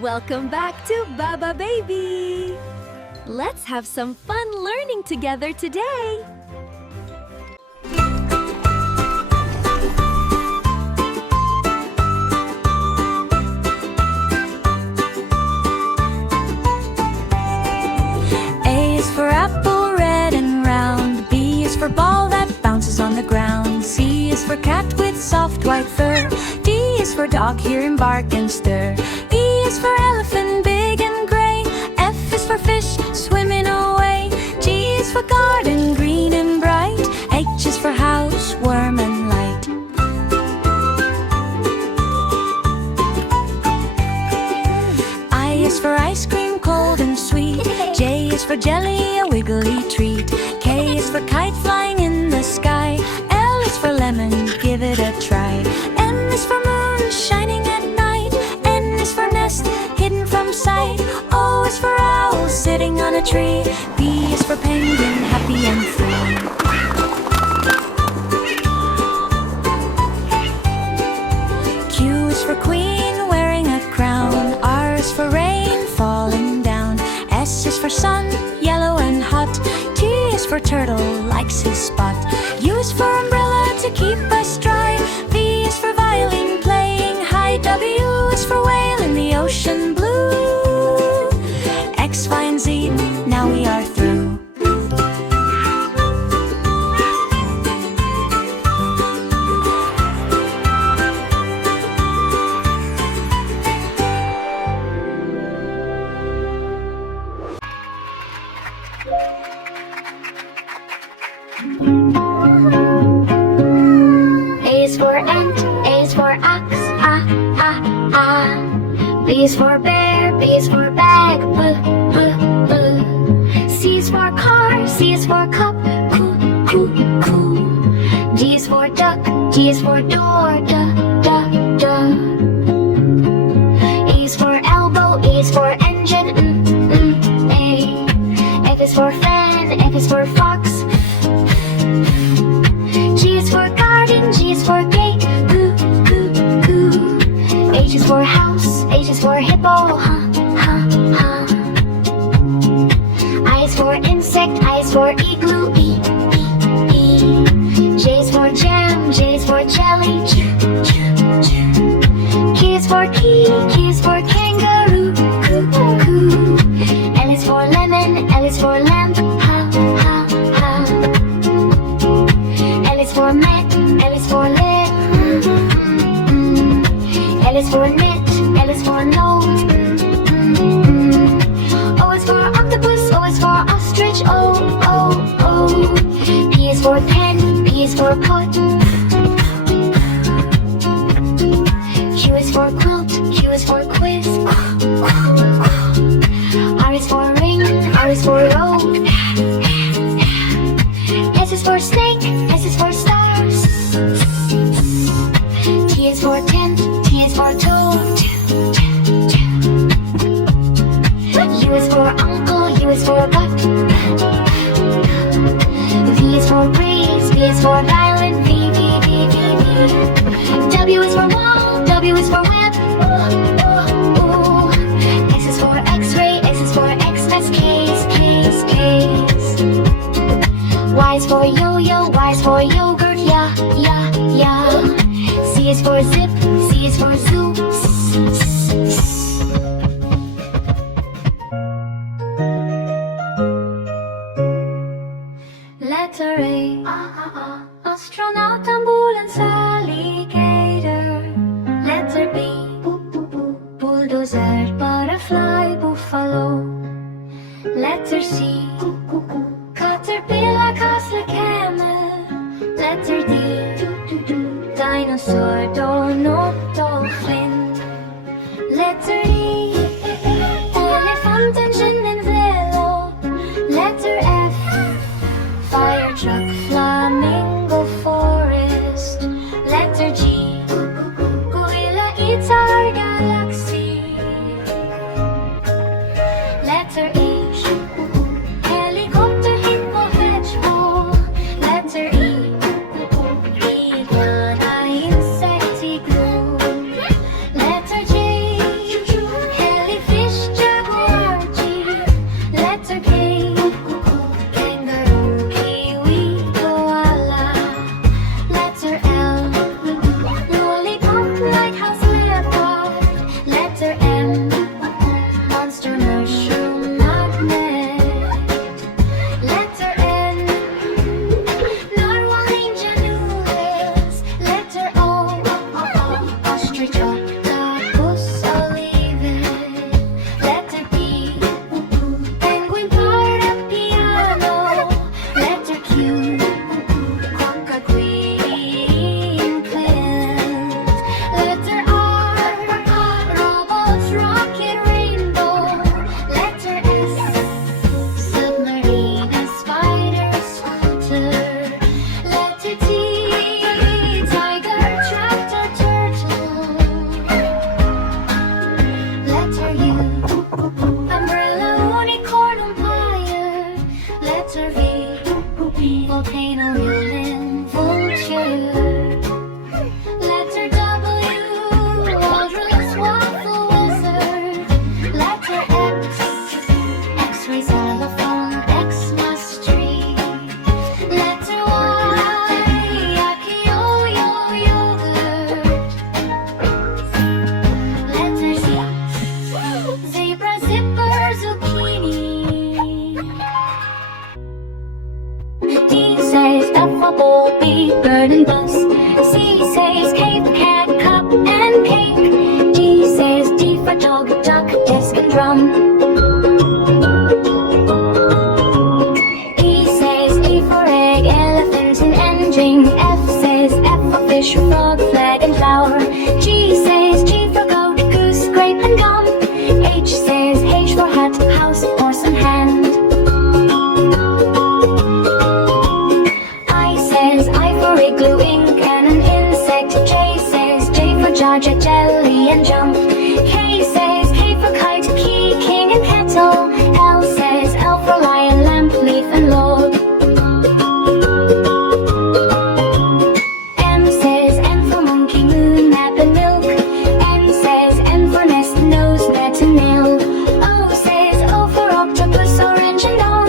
Welcome back to Baba Baby! Let's have some fun learning together today! A is for apple, red and round. B is for ball that bounces on the ground. C is for cat with soft white fur. D is for dog, hear him bark and stir. E is for elephant, big and gray. F is for fish, swimming away. G is for garden, green and bright. H is for house, warm and light. I is for ice cream, cold and sweet. J is for jelly, a wiggly treat. K is for kite flying in the sky. L is for lemon, give it a try. M is for moon, shining at night. N is for nest, hidden from sight. O is for owl, sitting on a tree. P is for penguin, happy and free. Q is for queen, wearing a crown. R is for rain, falling down. S is for sun, yellow and hot. T is for turtle, likes his spot. U is for umbrella, to keep us dry. V is for violin, playing high. W is for whale in the ocean blue. X, Y, and Z, now we are through. A is for ant, A is for ox, B is for bear, B is for bag, C is for car, C is for cup, D is for duck, D is for door, E is for elbow, E is for engine, A. F is for fan, F is for fox. G is for garden, G is for gate, H is for house, H is for hippo, I is for insect, I is for igloo, J is for jam, J is for jelly, K is for key, K is for kangaroo, L is for lemon, L is for lamp, L is for mat, L is for lid, L is for knit, L is for nose, O is for octopus, O is for ostrich, P is for pen, P is for pot, Q is for quilt, Q is for quiz, R is for ring, R is for road, S is for snake, S is for stars, T is for tent, T is for toad, U is for uncle, U is for butt, V is for breeze, V is for violin, V. W is for wall, W is for web, X is for x-ray, X is for Xmas, case. Y is for yo-yo, Y is for yogurt, yeah. Z is for zip, Z is for zoo, Letter A, astronaut, ambulance, alligator. Letter B, bulldozer, butterfly, buffalo. Letter C, caterpillar, castle, camel. Letter D, dinosaur, donut, dolphin. Letter E, elephant, engine, and velo. Letter F, fire truck, flamingo, forest. Letter G, gorilla, eats our galaxy. Letter H, helicopter, hippo, hedgehog. Letter E, iguana, insect, igloo. Letter J, drum. E says E for egg, elephant and engine. F says F for fish, frog, flag and flower. G says G for goat, goose, grape and gum. H says H for hat, house, horse and hand. I says I for igloo, ink and an insect. J says J for jar, jet, jelly and jump. K says K for kite, key, king and kettle. L says L for lion, lamp, leaf and log. M says N for monkey, moon, map and milk. N says N for nest, nose, net and nail. O says O for octopus, orange and on.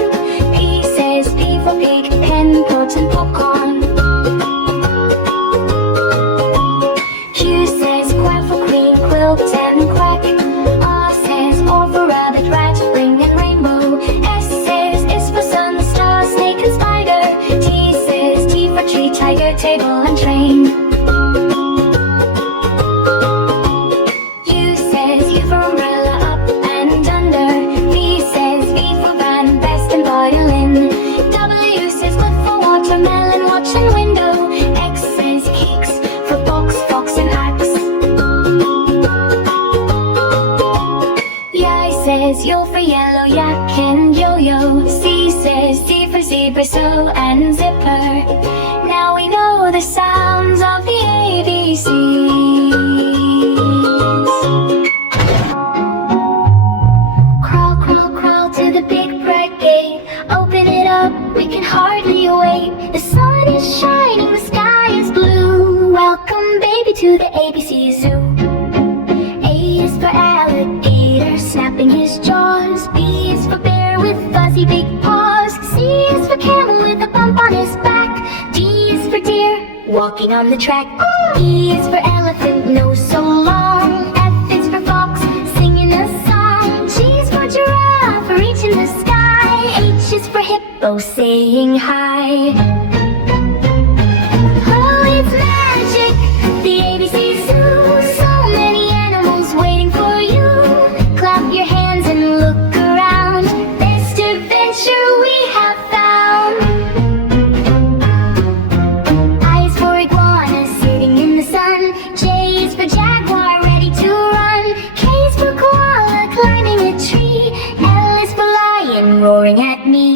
P says P for pig, pen, pot and popcorn. Q says quack for queen, quilt and quack. R says or for rabbit, rat, ring and rainbow. S says is for sun, star, snake and spider. T says T for tree, tiger, table and train. U says U for umbrella, up and under. V says V for van, vest and violin. W says wood for watermelon, watch and window. X says kicks for box, fox and axe. Y says yo for yellow, yak and yo-yo. C says Z for zebra, so and zipper. Now we know the sounds of the ABCs. Crawl, crawl, crawl to the big bright gate. Open it up, we can hardly wait. The sun is shining, the sky is blue. Welcome, baby, to the ABC Zoo. A is for alligator, snapping his jaws. B is for bear with fuzzy big paws. C is for camel with a bump on his back. D is for deer, walking on the track. E is for elephant, nose so long. F is for fox, singing a song. G is for giraffe, reaching the sky. H is for hippo, saying hi. Oh, it's magic, the ABC Zoo. So many animals waiting for you. Clap your hands and look around. Best adventure we have found. I is for iguana, sitting in the sun. J is for jaguar, ready to run. K is for koala, climbing a tree. L is for lion, roaring at me.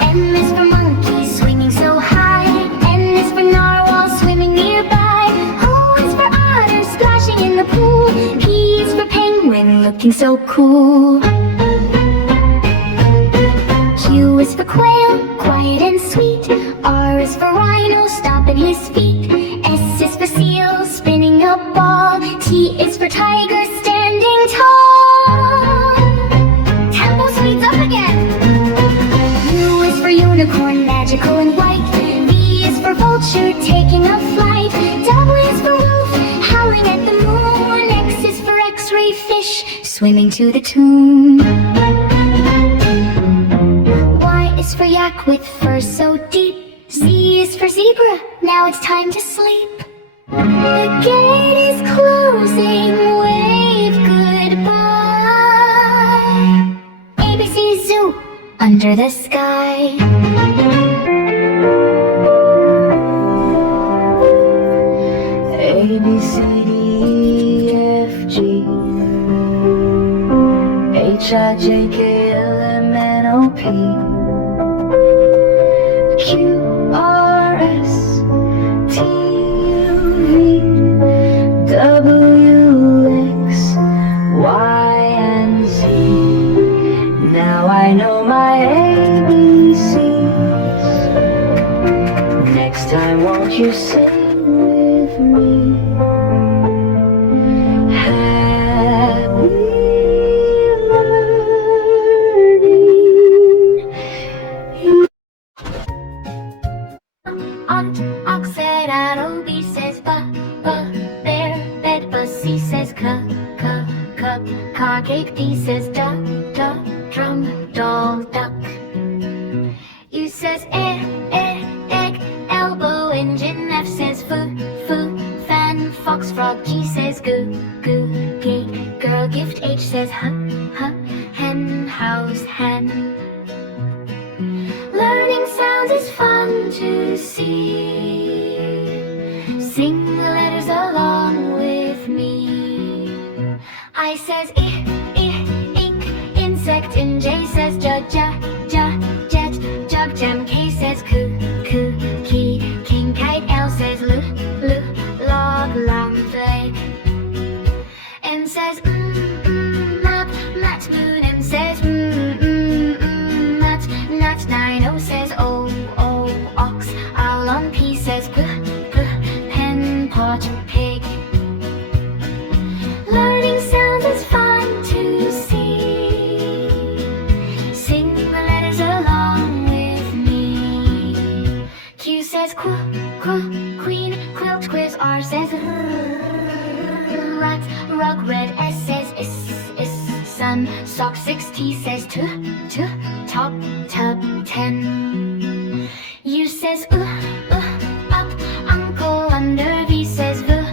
M is for monkey, swinging so high. N is for narwhal, swimming nearby. O is for otter, splashing in the pool. P is for penguin, looking so cool. Q is for quail, quiet and sweet. R is for rhino, stomping his feet. S is for seal, spinning a ball. T is for tiger, standing tall. Tempo speeds up again. U is for unicorn, magical and white. V is for vulture, taking a flight. W is for wolf, howling at the moon. X is for x-ray fish, swimming to the tune. Y is for yak with fur so deep. Z is for zebra, now it's time to sleep. The gate is closing, wave goodbye. ABC Zoo, under the sky. A, B, C, D, E, F, G H, I, J, K, L, M, N, O, P Q, R, S, T, U, V W, X, Y, and Z. Now I know my ABCs. Next time won't you sing with me? Happy learning. Ox said arrow, B says bear, bed, bus, C says cup, car, cake, D says duck, drum, doll, duck. U says egg, elbow, engine, F says foot, fan, fox, frog, G says goo, gate, girl, gift, H says hen, house, hen. Learning sounds is fun to see. Sing the letters along with me. I says ink, insect. In J says jet, jug, jam. K says coo, key, king, kite. L says log, lamb, flag. M says map, moon. M says nut, nine. O says ox, owl. On P says pen, pot, pig. Learning sounds is fun to see. Sing the letters along with me. Q says queen, quilt, quiz. R says rat, rug, red. S says is, sun, sock. 6. T says top, tub, 10. U says up, uncle, under. V says van,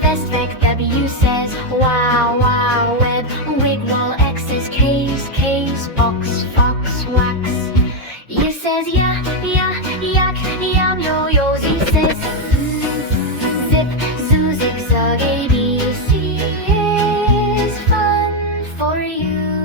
vest, vec. W says wow, web, wig, wall. X says case, box, fox, wax. U says yak, yum, yo. Z says zip, zoo, zigzag. A, B, C is fun for you.